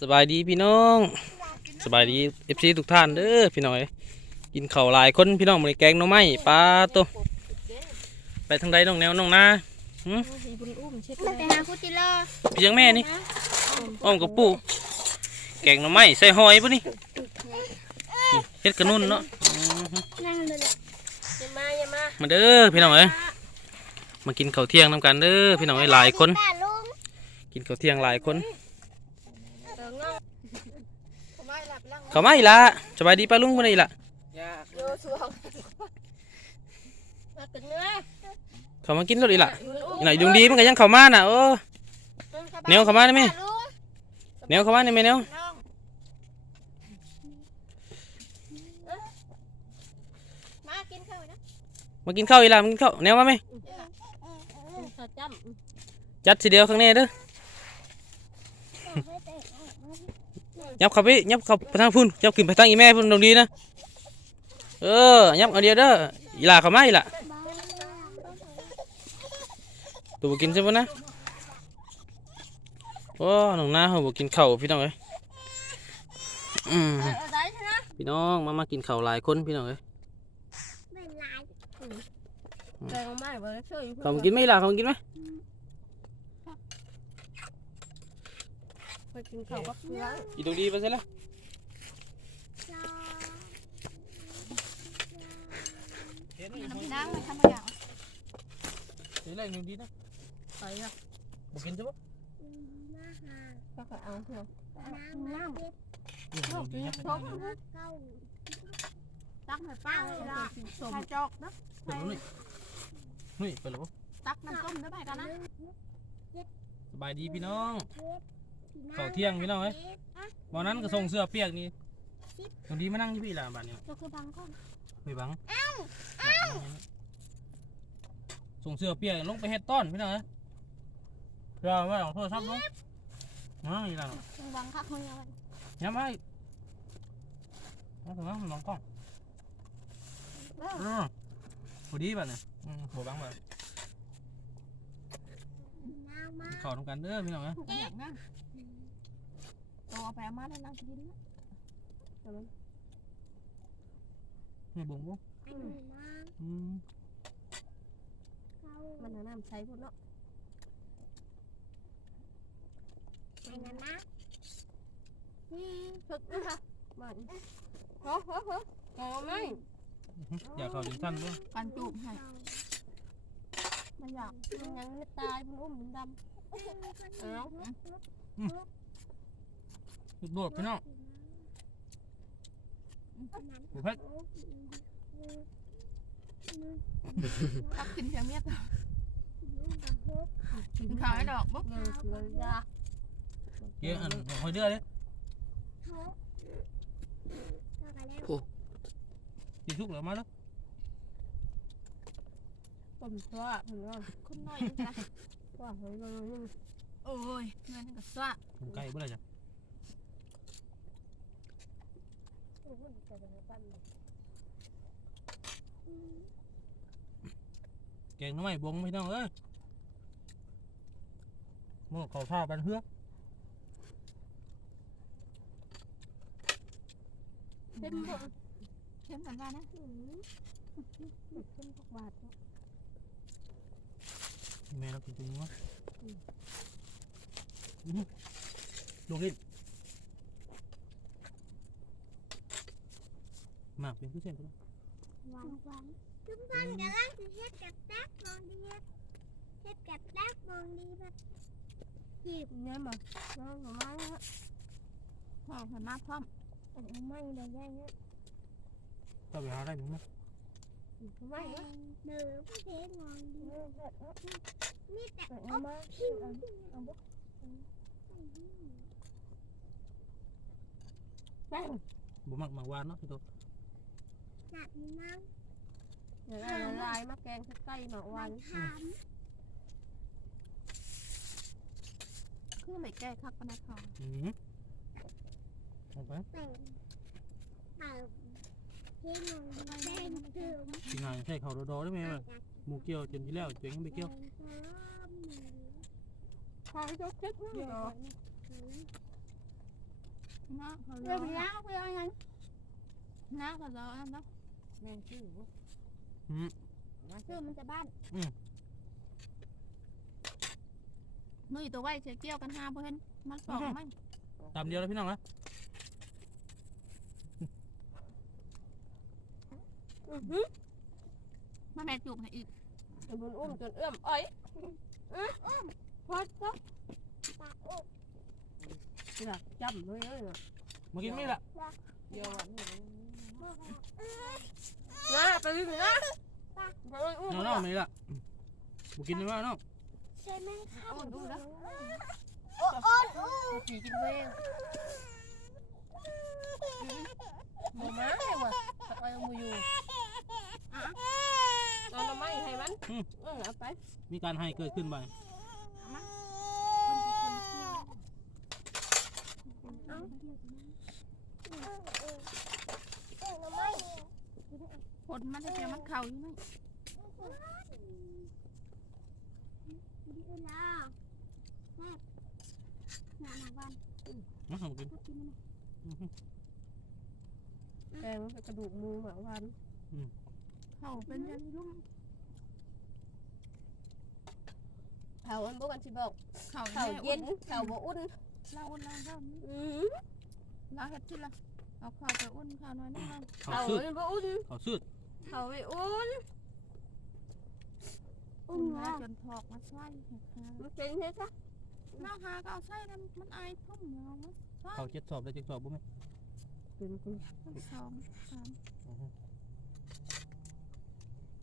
สบายดีพี่น้องสบายดีเอฟซีทุกท่านเด้อพี่น้องเอ้ยกินข้าวหลายคนพี่น้องมื้อนี้แกงหน่อไม้ปลาตัวไปทางใดน้องแนวน้องนาหึบุญอุ้มเช็ดไปหาคุจิโร่พี่ยังแม่นี่อ้อมกับปู่แกงหน่อไม้ใส่หอยป่ะนี่นี่เฮ็ดกระนุ่นเนาะอือฮึนั่งเลยอย่ามาอย่ามามาเด้อพี่น้องเอ้ยมากินข้าวเที่ยงนำกันเด้อพี่น้องเอ้ยหลายคนป้าลุงกินข้าวเที่ยงหลายคน เติงเงาผมไม่หลับลัง เข้ามาอีกละสบายดีป้าลุงบ่ได้อีกละโยสวงมาตึงเนื้อเข้ามากินรถอีกละบุญอุ้มอีกหน่อยดวงดีมันก็ยังเข้ามาน่ะโอ้แนวเข้ามาได้ไหมป้าลุงแนวเข้ามาได้ไหมแนวน้องมากินข้าวนะมากินข้าวอีกละมากินข้าวแนวมาไหมข้าวจ้จัดทีเดียวข้างในเด้อ ยับเข้าไปยับเข้าไปทางพุ่นยับขึ้นไปทางอีแม่พุ่นดวงดีนะเออยับเอาเดียวเด้ออีหลาเข้ามาอีหละตัวบ่กินใช่ปะนะโอ้น้องนาเขาบ่กินข้าวพี่น้องเอ้ยอืมำเอาได้ใช่ไหมพี่น้องมามากินข้าวหลายคนพี่น้องเอ้ยเป็นไรเติงไม่เบอร์ช่วยเขามากินไหมล่ะเขามากินไหม ไปกินข้าวกับเพื่อนอีดวงดีไปใช่แล้วนั่งมาทำอย่างเดี๋ยวอะไรดวงดีนะไปอะบ่กินใช่ปะก็ไปเอาเพื่อนน้ำดวงดีนะชมเก้าตักให้ป้าเลยล่ะสมจอกนะเปิดแล้วนี่นี่เปิดแล้วปะตักน้ำส้มได้ไหมกันนะสบายดีพี่น้อง ข้าวเที่ยงพี่น้องเอ้ยวันนั้นก็ส่งเสื้อเปียกนี่ดวงดีมานั่งที่พี่ล่ะบ้านเนี้ยก็คือบางคนไม่บังส่งเสื้อเปียกลงไปเฮ็ดต้อนพี่น้องเอ้ยเดี๋ยวว่าเอาโทรศัพท์ลงมาอีหล่ะบางคักคนละย้ำให้เอาถึงแล้วมันลองกล้องเออพอดีป่ะเนี่ยอืมหัวบังแบบน้ำมาเข่าทำกันเด้อพี่น้องเอ้ ยอยากนั่งตัวเอาไปเอามาได้นั่งกินนะนี่บุ้งบุ้งอันนี้น้อืมำเก้ามันน้ำใช้พวกเนาะอันนั้นนะนี่ฝึกนะคะมันโอ้โหโหโอ้ไม่อยากเข่าถึงสั้นด้วยกันจูบให้มันอยากมันยังไม่ตายมันอุ้มมันดำเอ้า ลูกโดดพี่น้องโอ้เพชรทักกินเพียงเมียต่อกินข้าวให้ดอกบุ๊กเลยเลยยาเกี่ยอันหอยเดือดเลยกินทุกเหลือมาแล้วต้มตัวถึงแล้วคุณน้อยนะว่าเฮ้ยเรายังโอ้ยเงินกับสวะไก่เบื่อจ้ะ แกงหน้ำไม้บงพี่น้องเอ้ยหม้อข้าวผ้าบันเฮือกเข้มเข้มกันว่านะเข้มทุกบาทแม่เรากินตรงนี้วะอื้อหือลงลิ้น มากเป็นผู้เชี่ยวชาญวันวันทุกคนกำลังจะเฮ็ดกับดักมองดีเฮ็ดกับดักมองดีแบบจีบเนี่ยมาน้องของมันพ่อพมาพร้อมอันนั้นมันเดี๋ยวได้เงี้ยต่อไปหาได้มั้งนะไม่เนาะเนื้อผู้เทมองดีนี่แต่เอามาพิมพ์แป้งบ่มักมากหวานเนาะพี่โตจั บน้ำเดี๋ยวละลายมาแกงใกล้หน่อวันถามคือไม่แก้คักปนัดทองอืมเอาไปเป็นเต่าเฮ็ดมองดีเป็นเติมสิงหาใส่ข้าวดอๆได้ไหมวะหมูเกี่ยวจนที่แล้วตัวเองยังไม่เกี่ยวพอให้ยกเช็ดเนาะน้าเขาเดี๋ร้ยวองไปล้างไปเอาหยังน้าเขาร้องนะแม่งชื่อบ่อืมคือมันจะบ้านมือตัวไว้เสียเกี่ยวกันหาเพิ่นมันสองมันตามเดียวแล้วพี่น้องนะมาแม่จูบให้อีกบุญอุ้มจนเอื้อมอ้อยพอดก็ปากอุน่ะจำเลยเลยน่ะมากินไม่ละเดียวอะนี่เออ นะไปวิ่งนะไปเลยอุ้มน้องน้องไม่ละมากินได้ไหมน้องใช่แม่งข้าวอ้นดูนะโอ้โอ้โอ้ขี่กินเว้งหมูม้าเลยว่ะไปเอามืออยู่เอาหน่อไม้ให้มันอืมเอาไป มีการให้เกิดขึ้นไปเอ็งเอาไม่ คนมันจะเสียมันเข่าอยู่นี่ดีอื่นแล้วแม่หนาหนาวันมาทำกินกินมันแกงมันเป็นกระดูกหมูหมาวันเข่าเป็นยันลุ่มเผาอันบ่กันสิบอกเข่าเผาเย็นเผาบ่อุ่นเราอุ่นเราเท่านี้อืมเราเฮ็ดที่ละ เอาเข่าไปอุ่นเข่าน้อยนิดนึงเขาเผาสืดมันบ่อุ่นเขาสืดเผาไม่อุ่นอุ่นมาจนทอกมาใส่เห็ดค่ะมันเป็นใช่ซะน้าหาก็เอาใส่มันมันอายทุ่มเรามันใส่เขาเจ็ดสอบได้เจ็ดสอบบ่ไหมเป็นเป็นมันสองสาม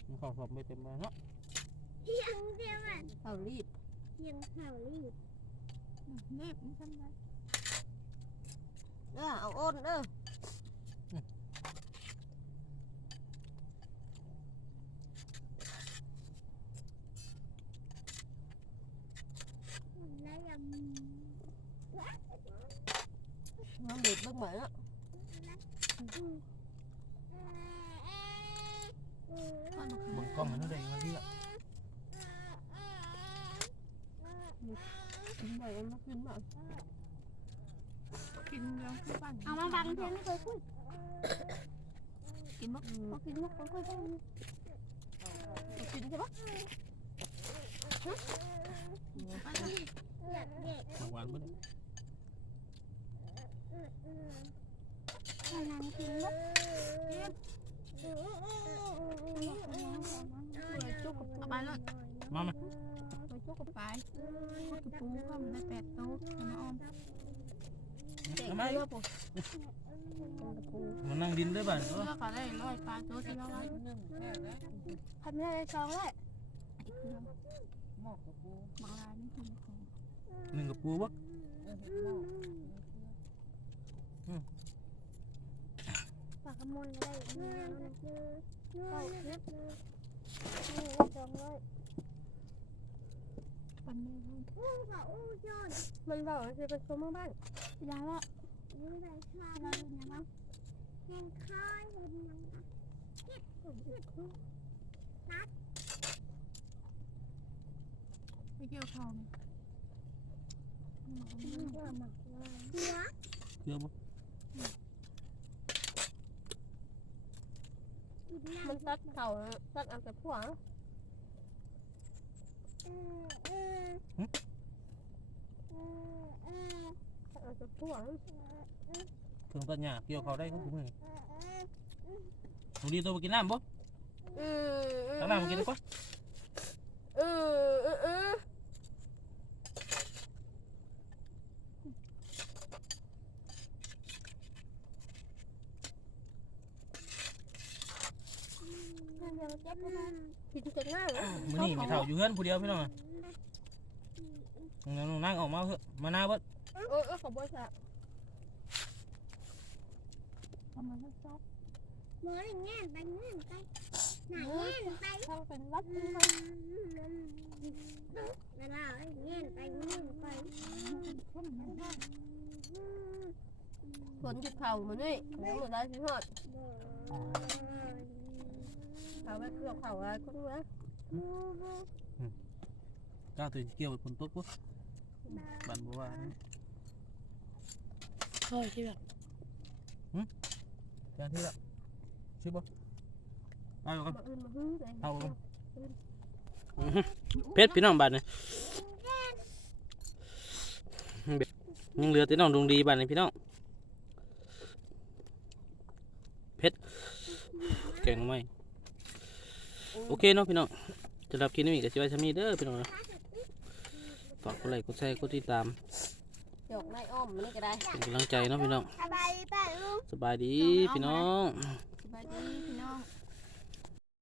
มันเขาสอบไม่เต็มเลยเนาะเพียงเดียวมันเผารีดเพียงเท่ารีบเล็บนี่ทำไร เออเอาอ้นเด้อแล้วยังมันเด็ดเบิ่งเหมือนอะเบิ่งกล้องให้น้องได้ยังไงพี่ละกินไปมันมากินมา กินเดียวคือบ้านเอามาบังเพียงไม่เคยพูดกินมั้งเขากินลูกเขาเคยพูดกินใช่ปะอยากเด็กหวานเบิ่งกำลังกินลูกจุกเอาไปเลยมาไหมไปจุกกับไปกระปูก็มันได้แปดโต๊ะนะออม มาไหมมานั่งดินด้บ้านเอเพื่ออก็ได้ร้อยปลาโต๊ะที่เราไว้ทำให้ซองเลยอีกเครื่องบางรายนี่คือของหนึ่งกับปูบ่ปากขโมยได้เงินคือเข้าคลิปนี่ซองเลยปันนี้อู้กับอู้ยนมันบอกว่าจะเป็นคนเมืองบ้าน ยาละนี่ได้ชาได้ยังไงยังค่ายยังไงเก็บผมเก็บผมไปเกี่ยวเขาเนี่ยเชื่อมาเชื่อเชื่อบ่กินน้ำมันตัดเข่าตัดอาแต่ผัวอืมอืมอืมอืม ตัดเอาแต่ผัวเครื่องตัดหญ้าเกี่ยวเขาได้ก็คุ้มเลยหนูดีตัวมากินน้ำบ่อืมตักน้ำมากินดีกว่าอืมอืมอืมเดี๋ยวเจ็บนะกินจนง่ายเลยมื้อนี้ไม่เท่าอยู่เฮือนผู้เดียวพี่น้องอะน้องนั่งออกมาเถอะมาหน้าเบิด เออเออขอบคุณค่ะทำมันก็ชอบมือเงี้ยไปเงี้ยไปไหนเงี้ยไปทางเป็นรัดเวลาเงี้ยไปเงี้ยไปเข้มมันได้ฝนจุดเข่ามันนี่หมดได้สิหอดเข่าไปเกลือเข่าอะไรก็รู้นะก้าวตื่นเกี่ยวฝนตกบ่บันบ่ว่านะโถซ อยที่แบบอย่างที่ละชิบบ่เอาก่อนมาอื่นมาฮึ่งเลยเอาก่อนเพชรพี่น้องบ้านนี่ยังเหลือแต่น้องดวงดีบ้านนี่พี่น้องเพชรแกงหน่อไม้โอเคเนาะพี่น้องสำหรับคลิปนี้ก็สิไว้ซำนี้เด้อพี่น้องเนาะฝากกดไลค์กดแชร์กดติดตาม มมันนี่ก็ได้เป็นกำลังใจเนาะพี่น้อง สบายดีป่ะลุงสบายดีพี่น้อง สบายดีพี่น้อง